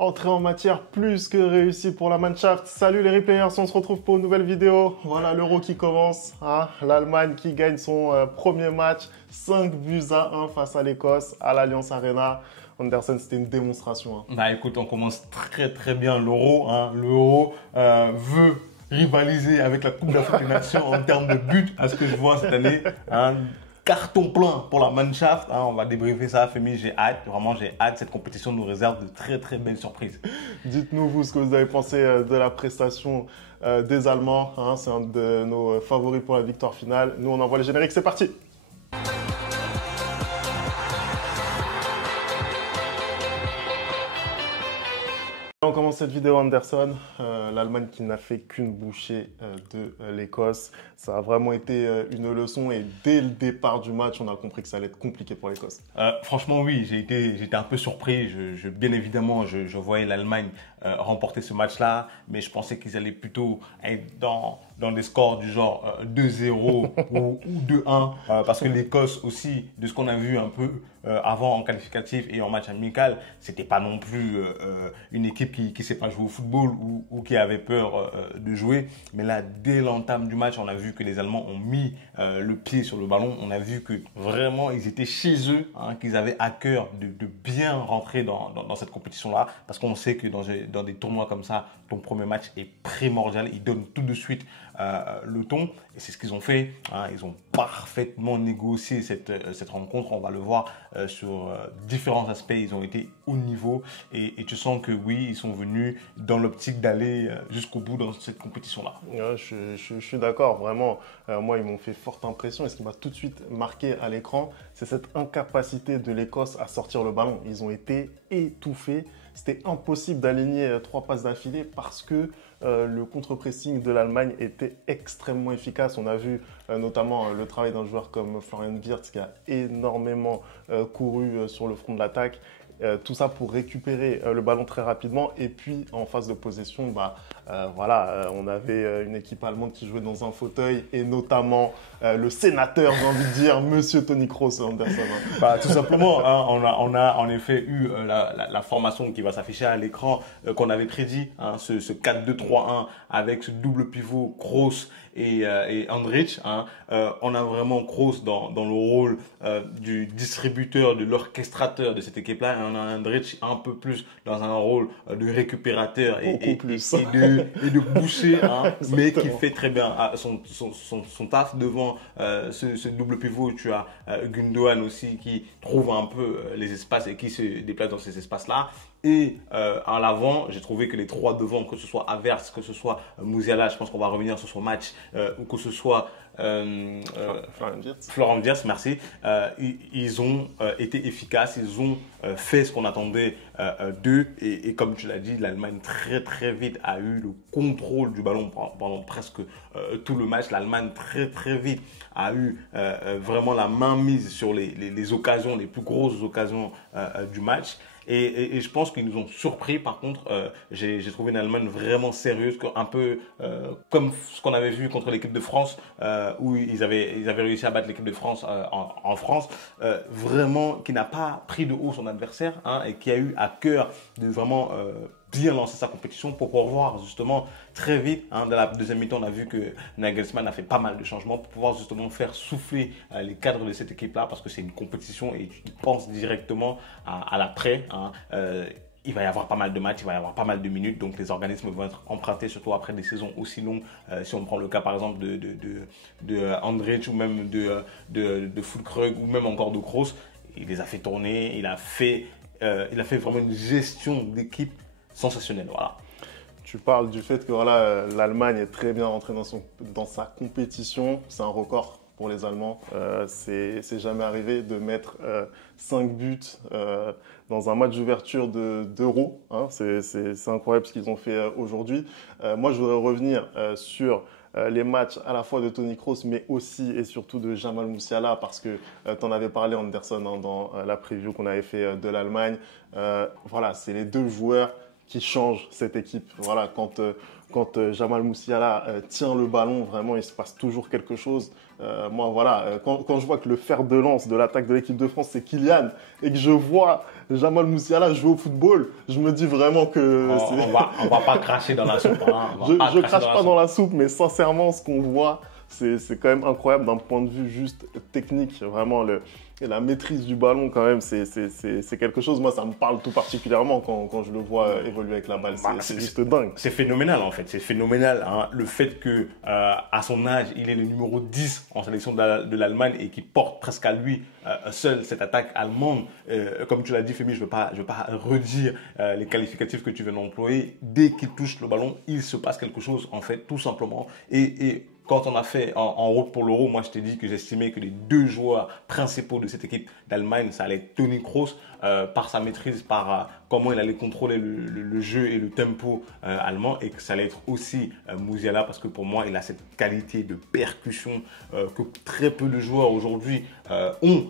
Entrée en matière plus que réussie pour la Mannschaft. Salut les replayers, on se retrouve pour une nouvelle vidéo. Voilà l'Euro qui commence. Hein. L'Allemagne qui gagne son premier match. 5-1 face à l'Écosse à l'Allianz Arena. Anderson, c'était une démonstration. Hein. Bah écoute, on commence très bien l'Euro. Hein. L'Euro veut rivaliser avec la Coupe d'Afrique des Nations en termes de buts, à ce que je vois cette année. Hein. Carton plein pour la Mannschaft. Hein. On va débriefer ça, Femi. J'ai hâte. Vraiment, j'ai hâte. Cette compétition nous réserve de très belles surprises. Dites-nous, vous, ce que vous avez pensé de la prestation des Allemands. Hein. C'est un de nos favoris pour la victoire finale. Nous, on envoie les génériques. C'est parti! On commence cette vidéo, Anderson. L'Allemagne qui n'a fait qu'une bouchée de l'Écosse. Ça a vraiment été une leçon et dès le départ du match, on a compris que ça allait être compliqué pour l'Écosse. Franchement, oui, j'étais un peu surpris. Bien évidemment, je voyais l'Allemagne remporter ce match-là, mais je pensais qu'ils allaient plutôt être dans des scores du genre 2-0 ou 2-1, parce que l'Écosse aussi, de ce qu'on a vu un peu avant en qualificatif et en match amical, c'était pas non plus une équipe qui sait pas jouer au football ou qui avait peur de jouer. Mais là, dès l'entame du match, on a vu que les Allemands ont mis le pied sur le ballon. On a vu que vraiment, ils étaient chez eux, hein, qu'ils avaient à cœur de bien rentrer dans cette compétition-là, parce qu'on sait que dans des tournois comme ça, ton premier match est primordial. Ils donnent tout de suite le ton, et c'est ce qu'ils ont fait. Hein. Ils ont parfaitement négocié cette rencontre. On va le voir sur différents aspects. Ils ont été au niveau, et tu sens que oui, ils sont venus dans l'optique d'aller jusqu'au bout dans cette compétition-là. Ouais, je suis d'accord, vraiment. Moi, ils m'ont fait forte impression, et ce qui m'a tout de suite marqué à l'écran, c'est cette incapacité de l'Écosse à sortir le ballon. Ils ont été étouffés. C'était impossible d'aligner 3 passes d'affilée parce que le contre-pressing de l'Allemagne était extrêmement efficace. On a vu notamment le travail d'un joueur comme Florian Wirtz qui a énormément couru sur le front de l'attaque. Tout ça pour récupérer le ballon très rapidement. Et puis, en phase de possession, on avait une équipe allemande qui jouait dans un fauteuil, et notamment le sénateur, j'ai envie de dire, Monsieur Toni Kroos, Anderson. Bah, tout simplement, hein, on a en effet eu la formation qui va s'afficher à l'écran qu'on avait prédit, hein, ce 4-2-3-1 avec ce double pivot Kroos et Andrich. Hein. On a vraiment Kroos dans le rôle du distributeur, de l'orchestrateur de cette équipe-là. Et on a Andrich un peu plus dans un rôle de récupérateur et de boucher, hein, mais qui fait très bien son taf devant ce double pivot. Tu as Gundogan aussi qui trouve un peu les espaces et qui se déplace dans ces espaces-là. Et à l'avant, j'ai trouvé que les 3 devant, que ce soit Havertz, que ce soit Musiala, je pense qu'on va revenir sur son match, ou que ce soit Florian Wirtz, merci, ils ont été efficaces, ils ont fait ce qu'on attendait d'eux, et comme tu l'as dit, l'Allemagne très vite a eu le contrôle du ballon pendant presque tout le match. L'Allemagne très vite a eu vraiment la main mise sur les occasions, les plus grosses occasions du match. Et je pense qu'ils nous ont surpris. Par contre, j'ai trouvé une Allemagne vraiment sérieuse, un peu comme ce qu'on avait vu contre l'équipe de France, où ils avaient réussi à battre l'équipe de France en France, vraiment qui n'a pas pris de haut son adversaire, hein, et qui a eu à cœur de vraiment bien lancer sa compétition pour pouvoir justement très vite, hein, dans la deuxième mi-temps, on a vu que Nagelsmann a fait pas mal de changements pour pouvoir justement faire souffler les cadres de cette équipe-là, parce que c'est une compétition et tu penses directement à l'après. Hein. Il va y avoir pas mal de matchs, il va y avoir pas mal de minutes, donc les organismes vont être empruntés, surtout après des saisons aussi longues. Si on prend le cas par exemple de Andrich, ou même de Füllkrug, ou même encore de Kroos, il les a fait tourner, il a fait vraiment une gestion d'équipe sensationnelle. Voilà. Tu parles du fait que voilà, l'Allemagne est très bien rentrée dans sa compétition. C'est un record pour les Allemands. C'est jamais arrivé de mettre 5 buts dans un match d'ouverture d'Euro. Hein. C'est incroyable ce qu'ils ont fait aujourd'hui. Moi, je voudrais revenir sur les matchs à la fois de Toni Kroos, mais aussi et surtout de Jamal Musiala, parce que tu en avais parlé, Anderson, hein, dans la preview qu'on avait fait de l'Allemagne. Voilà, c'est les 2 joueurs qui change cette équipe. Voilà, quand Jamal Musiala tient le ballon, vraiment, il se passe toujours quelque chose. Moi, voilà, quand je vois que le fer de lance de l'attaque de l'équipe de France, c'est Kylian, et que je vois Jamal Musiala jouer au football, je me dis vraiment que... On va pas cracher dans la soupe. Hein. Je crache pas dans la soupe, mais sincèrement, ce qu'on voit, c'est quand même incroyable d'un point de vue juste technique. Vraiment, la maîtrise du ballon, quand même, c'est quelque chose. Moi, ça me parle tout particulièrement quand je le vois évoluer avec la balle. C'est juste dingue. C'est phénoménal, en fait. C'est phénoménal. Hein. Le fait que à son âge, il est le numéro 10 en sélection de l'Allemagne et qu'il porte presque à lui seul cette attaque allemande. Comme tu l'as dit, Femi, je ne veux pas redire les qualificatifs que tu viens d'employer. Dès qu'il touche le ballon, il se passe quelque chose, en fait, tout simplement. Et quand on a fait en route pour l'Euro, moi je t'ai dit que j'estimais que les deux joueurs principaux de cette équipe d'Allemagne, ça allait être Toni Kroos par sa maîtrise, par comment il allait contrôler le jeu et le tempo allemand, et que ça allait être aussi Musiala, parce que pour moi il a cette qualité de percussion que très peu de joueurs aujourd'hui ont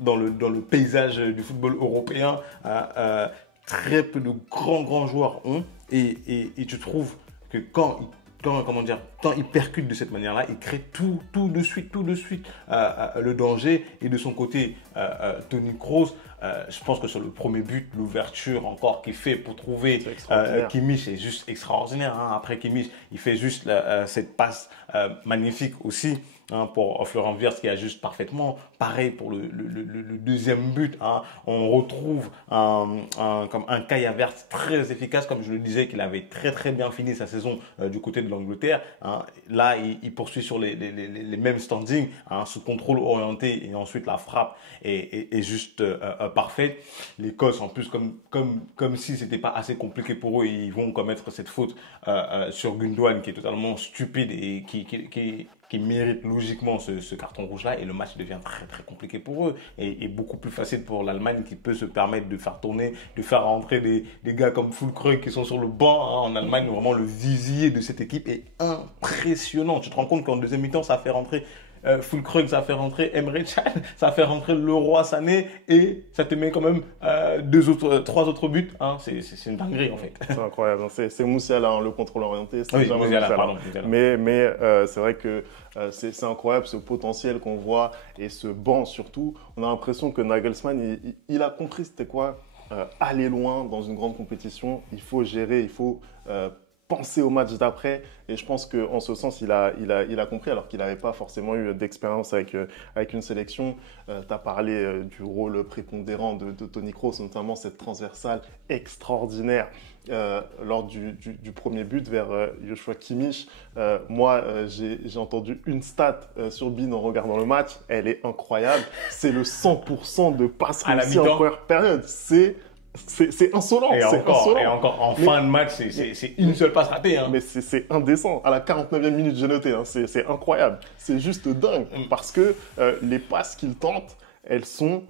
dans le paysage du football européen. Très peu de grands joueurs ont, et tu trouves que quand il percute de cette manière-là, il crée tout de suite le danger. Et de son côté, Toni Kroos, je pense que sur le premier but, l'ouverture encore qu'il fait pour trouver Kimmich est juste extraordinaire. Hein. Après Kimmich, il fait juste cette passe magnifique aussi. Pour Florian Wirtz qui ajuste parfaitement. Pareil pour le deuxième but. Hein. On retrouve comme un Kai Havertz très efficace, comme je le disais, qu'il avait très bien fini sa saison du côté de l'Angleterre. Hein. Là, il poursuit sur les mêmes standings, ce contrôle orienté, et ensuite la frappe est juste parfaite. L'Écosse, en plus, comme si c'était pas assez compliqué pour eux, ils vont commettre cette faute sur Gundogan qui est totalement stupide et qui mérite logiquement ce carton rouge-là, et le match devient très compliqué pour eux et beaucoup plus facile pour l'Allemagne, qui peut se permettre de faire tourner, de faire rentrer des gars comme Füllkrug qui sont sur le banc. En Allemagne, vraiment le visier de cette équipe est impressionnant. Tu te rends compte qu'en deuxième mi-temps, ça fait rentrer Füllkrug, ça fait rentrer Emre Can, ça fait rentrer Leroy Sané, et ça te met quand même trois autres buts. Hein. C'est une dinguerie en fait. C'est incroyable. C'est Musiala, le contrôle orienté. Oui, Musiala. Mais c'est vrai que c'est incroyable ce potentiel qu'on voit, et ce banc surtout. On a l'impression que Nagelsmann, il a compris c'était quoi aller loin dans une grande compétition. Il faut gérer, il faut penser au match d'après, et je pense qu'en ce sens, il a compris, alors qu'il n'avait pas forcément eu d'expérience avec une sélection. Tu as parlé du rôle prépondérant de Toni Kroos, notamment cette transversale extraordinaire lors du premier but vers Joshua Kimmich. Moi, j'ai entendu une stat sur BeIN en regardant le match, elle est incroyable. C'est le 100% de passes réussies en première période. C'est insolent. Et encore en fin de match, c'est une seule passe ratée. Hein. Mais c'est indécent. À la 49e minute, j'ai noté. Hein. C'est incroyable. C'est juste dingue. Parce que les passes qu'il tente, elles sont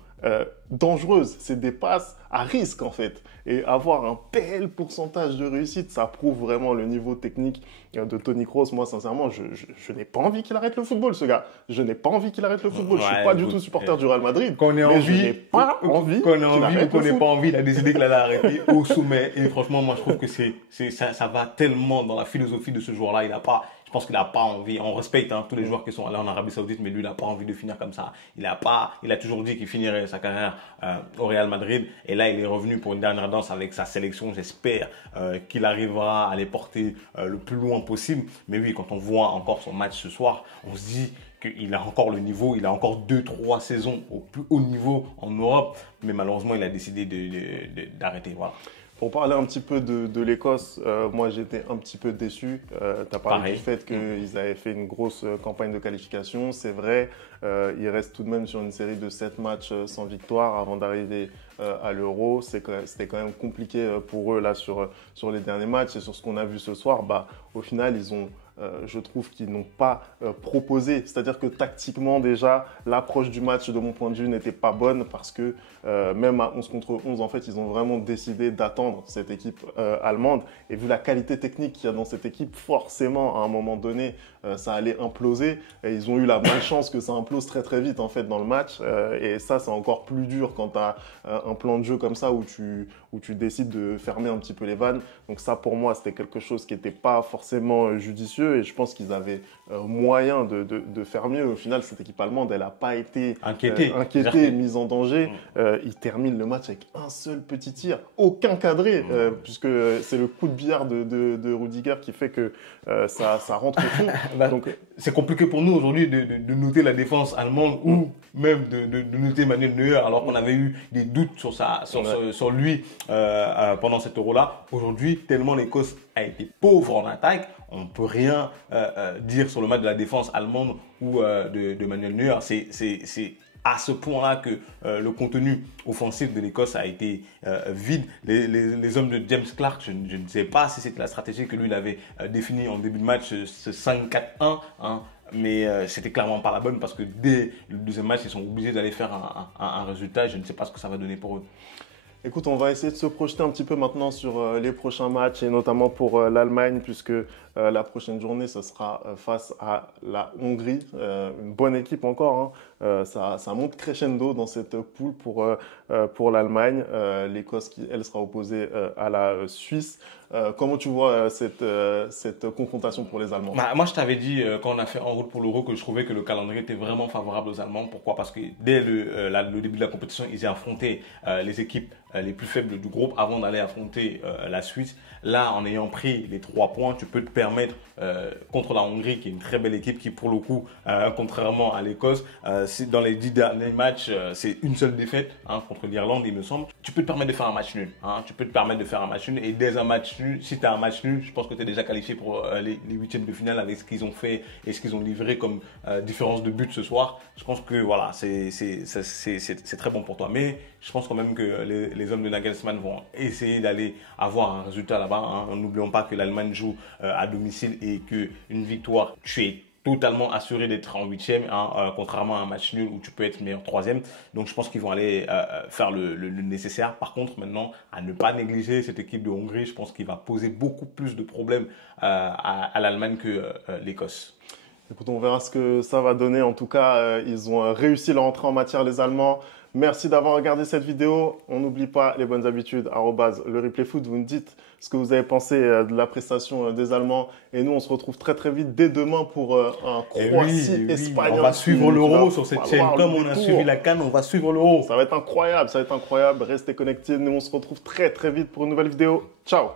dangereuses. C'est des passes à risque, en fait. Et avoir un tel pourcentage de réussite, ça prouve vraiment le niveau technique de Toni Kroos. Moi, sincèrement, je n'ai pas envie qu'il arrête le football, ce gars. Je n'ai pas envie qu'il arrête le football. Je ne suis pas du tout supporter du Real Madrid. Qu'on ait envie, je n'ai pas envie qu'on ait envie ou qu'on n'ait pas envie, il a décidé qu'il allait arrêter au sommet. Et franchement, moi, je trouve que ça va tellement dans la philosophie de ce joueur-là. Je pense qu'il n'a pas envie. On respecte tous les joueurs qui sont allés en Arabie Saoudite, mais lui, il n'a pas envie de finir comme ça. Il a toujours dit qu'il finirait sa carrière au Real Madrid. Et là, il est revenu pour une dernière danse avec sa sélection. J'espère qu'il arrivera à les porter le plus loin possible. Mais oui, quand on voit encore son match ce soir, on se dit qu'il a encore le niveau. Il a encore 2-3 saisons au plus haut niveau en Europe. Mais malheureusement, il a décidé d'arrêter. Voilà. Pour parler un petit peu de l'Écosse, moi j'étais un petit peu déçu. Tu as parlé du fait qu'ils avaient fait une grosse campagne de qualification. C'est vrai, ils restent tout de même sur une série de 7 matchs sans victoire avant d'arriver à l'Euro. C'était quand même compliqué pour eux là sur les derniers matchs. Et sur ce qu'on a vu ce soir, au final, je trouve qu'ils n'ont pas proposé. C'est-à-dire que tactiquement, déjà, l'approche du match, de mon point de vue, n'était pas bonne, parce que même à 11 contre 11, en fait, ils ont vraiment décidé d'attendre cette équipe allemande. Et vu la qualité technique qu'il y a dans cette équipe, forcément, à un moment donné, ça allait imploser. Et ils ont eu la malchance que ça implose très vite, en fait, dans le match. Et ça, c'est encore plus dur quand tu as un plan de jeu comme ça où où tu décides de fermer un petit peu les vannes. Donc ça, pour moi, c'était quelque chose qui n'était pas forcément judicieux et je pense qu'ils avaient moyen de faire mieux. Au final, cette équipe allemande, elle n'a pas été inquiétée, mise en danger. Ils terminent le match avec un seul petit tir, aucun cadré, puisque c'est le coup de billard de Rudiger qui fait que ça rentre au fond. Donc, c'est compliqué pour nous aujourd'hui de noter la défense allemande ou même de noter Manuel Neuer alors qu'on avait eu des doutes sur lui pendant cet Euro-là. Aujourd'hui, tellement l'Écosse a été pauvre en attaque, on ne peut rien dire sur le match de la défense allemande ou de Manuel Neuer. C'est à ce point-là que le contenu offensif de l'Écosse a été vide. Les hommes de James Clark, je ne sais pas si c'était la stratégie que lui il avait définie en début de match, ce 5-4-1, hein, mais c'était clairement pas la bonne parce que dès le deuxième match, ils sont obligés d'aller faire un résultat. Je ne sais pas ce que ça va donner pour eux. Écoute, on va essayer de se projeter un petit peu maintenant sur les prochains matchs et notamment pour l'Allemagne puisque la prochaine journée, ce sera face à la Hongrie. Une bonne équipe encore. Hein. Ça monte crescendo dans cette poule pour l'Allemagne. L'Écosse, elle sera opposée à la Suisse. Comment tu vois cette confrontation pour les Allemands? Moi, je t'avais dit quand on a fait en route pour l'Euro que je trouvais que le calendrier était vraiment favorable aux Allemands. Pourquoi? Parce que dès le début de la compétition, ils ont affronté les équipes les plus faibles du groupe avant d'aller affronter la Suisse. Là, en ayant pris les 3 points, tu peux te permettre contre la Hongrie, qui est une très belle équipe, qui pour le coup, contrairement à l'Écosse, dans les 10 derniers matchs, c'est une seule défaite contre l'Irlande, il me semble. Tu peux te permettre de faire un match nul. Tu peux te permettre de faire un match nul et dès un match nul, si tu as un match nul, je pense que tu es déjà qualifié pour les huitièmes de finale avec ce qu'ils ont fait et ce qu'ils ont livré comme différence de but ce soir. Je pense que voilà, c'est très bon pour toi. Mais je pense quand même que les hommes de Nagelsmann vont essayer d'aller avoir un résultat là-bas. N'oublions pas que l'Allemagne joue à domicile et qu'une victoire, tu es totalement assuré d'être en huitième, contrairement à un match nul où tu peux être meilleur troisième. Donc je pense qu'ils vont aller faire le nécessaire. Par contre, maintenant, à ne pas négliger cette équipe de Hongrie, je pense qu'il va poser beaucoup plus de problèmes à l'Allemagne que l'Écosse. Écoute, on verra ce que ça va donner. En tout cas, ils ont réussi leur entrée en matière, les Allemands. Merci d'avoir regardé cette vidéo. On n'oublie pas les bonnes habitudes, @le replay foot. Vous me dites ce que vous avez pensé de la prestation des Allemands. Et nous, on se retrouve très très vite dès demain pour un Croatie-Espagne. On va suivre l'Euro sur cette chaîne. Comme on a suivi la CAN, on va suivre l'Euro. Ça va être incroyable, ça va être incroyable. Restez connectés. Nous, on se retrouve très très vite pour une nouvelle vidéo. Ciao!